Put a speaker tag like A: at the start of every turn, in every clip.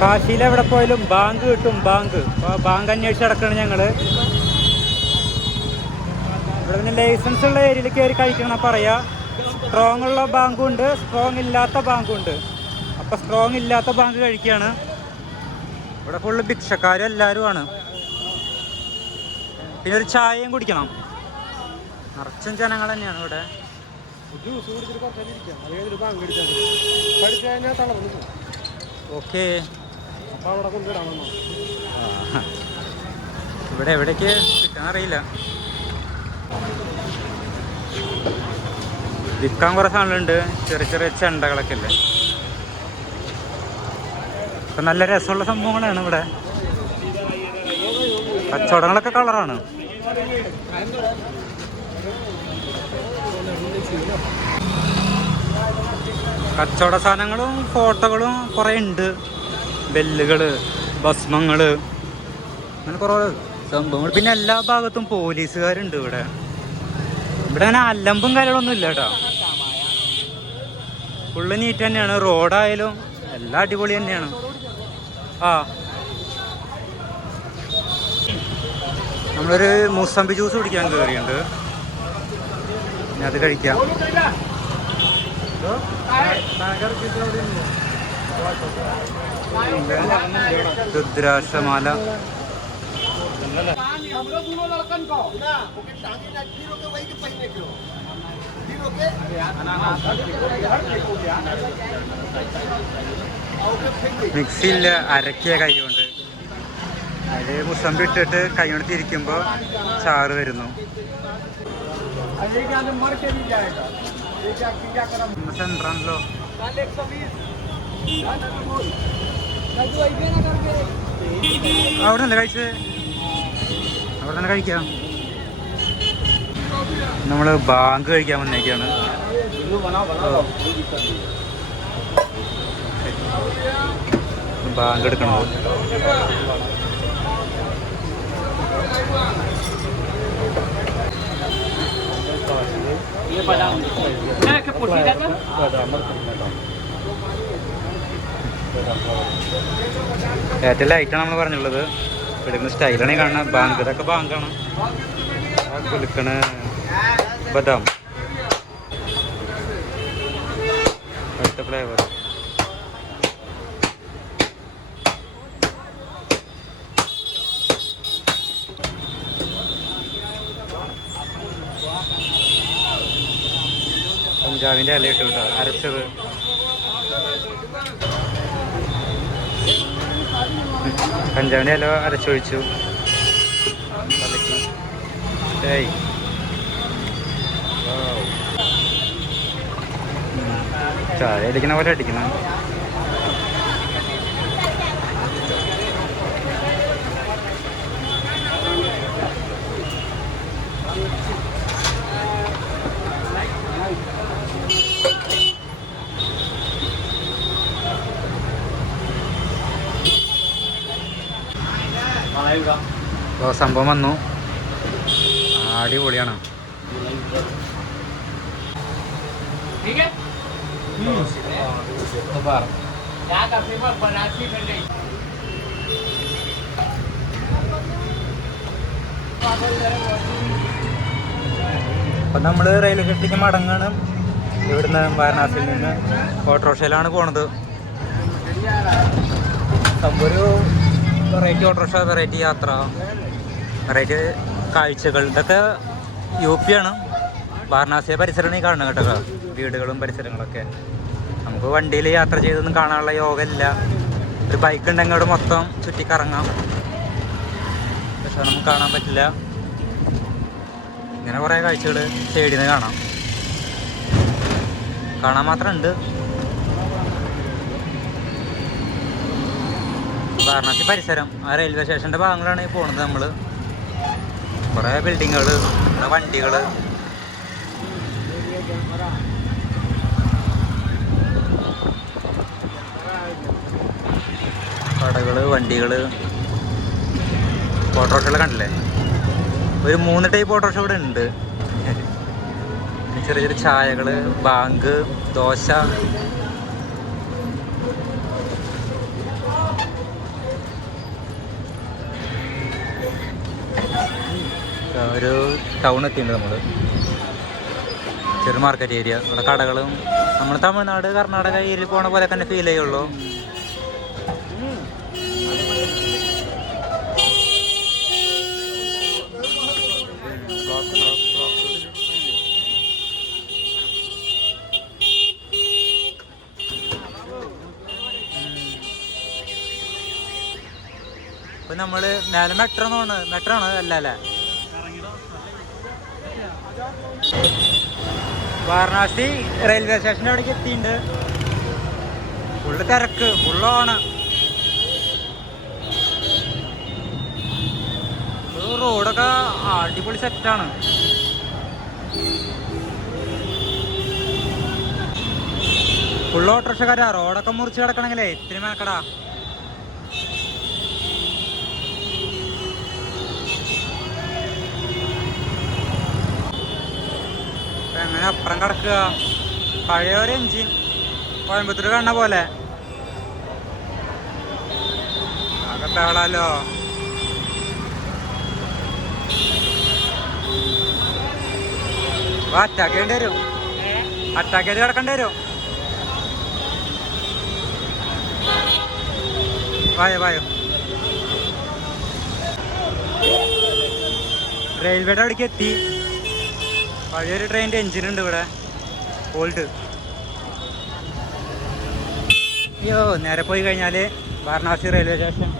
A: കാശിയിൽ എവിടെ പോയാലും ബാങ്ക് കിട്ടും ബാങ്ക്. ബാങ്ക് അന്വേഷിച്ച് അടക്കണം ഞങ്ങൾ ഇവിടെ പിന്നെ ലൈസൻസ് ഉള്ള ഏരിയയിൽ കയറി കഴിക്കണം പറയാ. സ്ട്രോങ് ഉള്ള ബാങ്കും ഉണ്ട് സ്ട്രോങ് ഇല്ലാത്ത ബാങ്കും ഉണ്ട്. അപ്പൊ സ്ട്രോങ് ഇല്ലാത്ത ബാങ്ക് കഴിക്കുകയാണ് ഇവിടെ ഫുള്ള് ഭിക്ഷക്കാരും എല്ലാവരും ആണ്. പിന്നെ ഒരു ചായയും കുടിക്കണം. നിറച്ചും ജനങ്ങൾ തന്നെയാണ് ഇവിടെ. ഓക്കെ
B: അപ്പോൾ അവിടെ കൊണ്ടുവിടാൻ വന്നു
A: ഇവിടെ എവിടേക്ക്? കിട്ടാനറിയില്ല. വിൽക്കാൻ കുറേ സാധനങ്ങളുണ്ട്. ചെറിയ ചെറിയ ചെണ്ടകളൊക്കെ അല്ലേ ഇപ്പൊ നല്ല രസമുള്ള സംഭവങ്ങളാണ് ഇവിടെ. കച്ചവടങ്ങളൊക്കെ കളറാണ്. കച്ചവട സാധനങ്ങളും ഫോട്ടോകളും കുറേ ഉണ്ട്. ബെല്ലുകൾ ഭസ്മങ്ങൾ അങ്ങനെ കുറേ സംഭവങ്ങൾ പിന്നെ എല്ലാ ഭാഗത്തും പോലീസുകാരുണ്ട് ഇവിടെ ഇവിടെ അങ്ങനെ അല്ലമ്പും കാര്യങ്ങളൊന്നും ഇല്ല കേട്ടോ ഫുള്ള് നീറ്റ് തന്നെയാണ് റോഡായാലും എല്ലാം അടിപൊളി തന്നെയാണ് ആ നമ്മളൊരു മൂസമ്പി ജ്യൂസ് കുടിക്കാൻ കയറിയുണ്ട് ഇനി അത് കഴിക്കാം രുദ്രാക്ഷമാല. മിക്സിയിൽ അരക്കിയ കൈ കൊണ്ട് അതിൽ മുസമ്പി ഇട്ടിട്ട് കൈ കൊണ്ട് തിരിക്കുമ്പോൾ ചാറ് വരുന്നു സെൻട്രാണല്ലോ അവിടെ തന്നെ കഴിച്ചത്? അവിടെ തന്നെ കഴിക്കാം? നമ്മൾ ബാങ്ക് കഴിക്കാൻ വന്നേക്കാണ്. ബാങ്ക് എടുക്കണത് ഏറ്റവും ലൈറ്റാണ് നമ്മൾ പറഞ്ഞുള്ളത് എടുക്കുന്ന സ്റ്റൈലാണ് കാണുന്നത്. ബാങ്ക് ഇതൊക്കെ ബാങ്കാണ് വിളിക്കണ ബദാം. അടുത്ത ഫ്ലേവർ പഞ്ചാബിന്റെ ഇല ഇട്ടു അരച്ചത് പഞ്ചാബിന്റെ ഇല അരച്ചൊഴിച്ചു. ചായ അടിക്കണ പോലെ അടിക്കണം. അപ്പോൾ സംഭവം വന്നു. അടിപൊളിയാണ്. അപ്പം നമ്മൾ റെയിൽവേ സ്റ്റേഷനിലേക്ക് മടങ്ങാണ്. ഇവിടുന്ന് വാരണാസിയിൽ നിന്ന് ഓട്ടോറിക്ഷയിലാണ് പോണത്. സംഭവം ഒരു വെറൈറ്റി ഓട്ടോറിക്ഷ വെറൈറ്റി യാത്ര വെറൈറ്റി കാഴ്ചകൾ. ഇതൊക്കെ യു പി ആണ്. വാരണാസിയെ പരിസരമാണ് ഈ കാണുന്നത് കേട്ടോ. വീടുകളും പരിസരങ്ങളൊക്കെ. നമുക്ക് വണ്ടിയിൽ യാത്ര ചെയ്തൊന്നും കാണാനുള്ള യോഗമില്ല. ഒരു ബൈക്ക് ഉണ്ടെങ്കിൽ അവിടെ മൊത്തം ചുറ്റിക്കറങ്ങാം. പക്ഷെ നമുക്ക് കാണാൻ പറ്റില്ല. ഇങ്ങനെ കുറേ കാഴ്ചകൾ സൈഡിൽ നിന്ന് കാണാം. കാണാൻ മാത്രം വാരണാസി പരിസരം ആ റെയിൽവേ സ്റ്റേഷന്റെ ഭാഗങ്ങളാണ് ഈ പോണത് നമ്മൾ കുറേ ബിൽഡിങ്ങുകൾ വണ്ടികൾ കടകൾ വണ്ടികൾ ഓട്ടോറിക്ഷകൾ കണ്ടില്ലേ? ഒരു മൂന്ന് ടൈപ്പ് ഓട്ടോറിക്ഷ ഇവിടെ ഉണ്ട്. ചെറിയ ചെറിയ ചായകൾ ബാങ്ക് ദോശ ഒരു ടൗൺ എത്തിയിട്ടുണ്ട് നമ്മൾ ചെറു മാർക്കറ്റ് ഏരിയ അവിടെ കടകളും നമ്മൾ തമിഴ്നാട് കർണാടക ഏരിയയിൽ പോണ പോലെ തന്നെ ഫീൽ ചെയ്യുള്ളൂ. ഇപ്പൊ നമ്മൾ മേലെ മെട്രോ ആണ് മെട്രോ ആണ്? അല്ല അല്ലേ. വാരണാസി റെയിൽവേ സ്റ്റേഷന്റെ അവിടേക്ക് എത്തിയിട്ടുണ്ട്. ഫുള്ള് തിരക്ക് ഫുള്ള് ഓണ് റോഡൊക്കെ അടിപൊളി സെറ്റാണ് ഫുള്ള് ഓട്ടോറിക്ഷക്കാരാ റോഡൊക്കെ മുറിച്ച് കിടക്കണമെങ്കിലേ ഇത്തിരി മേക്കടാ അപ്പുറം കിടക്കുക. പഴയ ഒരു എഞ്ചിൻ. കോയമ്പത്തൂർ കണ്ണ പോലെ. ആകെ ബഹളാലോ. അറ്റാക്ക് ചെയ്യേണ്ടി വരും. അറ്റാക്ക് ചെയ്ത് കിടക്കേണ്ടി വരും. വായോ വായോ. റെയിൽവേയുടെ അവിടേക്ക് എത്തി. പഴയൊരു എഞ്ചിൻ ഉണ്ട് ഇവിടെ. ഓൾഡ് അയ്യോ നേരെ പോയി കഴിഞ്ഞാൽ വാരണാസി റെയിൽവേ സ്റ്റേഷൻ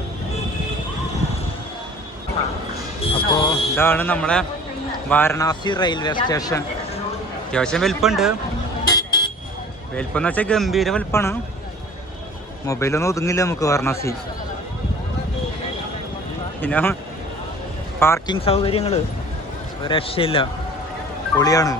A: അപ്പോ ഇതാണ് നമ്മളെ വാരണാസി റെയിൽവേ സ്റ്റേഷൻ അത്യാവശ്യം വലിപ്പമുണ്ട്. വലിപ്പം എന്ന് വെച്ചാൽ ഗംഭീര വലിപ്പമാണ് മൊബൈലൊന്നും ഒതുങ്ങില്ല നമുക്ക് വാരണാസി. പിന്നെ പാർക്കിംഗ് സൗകര്യങ്ങൾ ഒരു രക്ഷയില്ല. പൊളിയാണ്.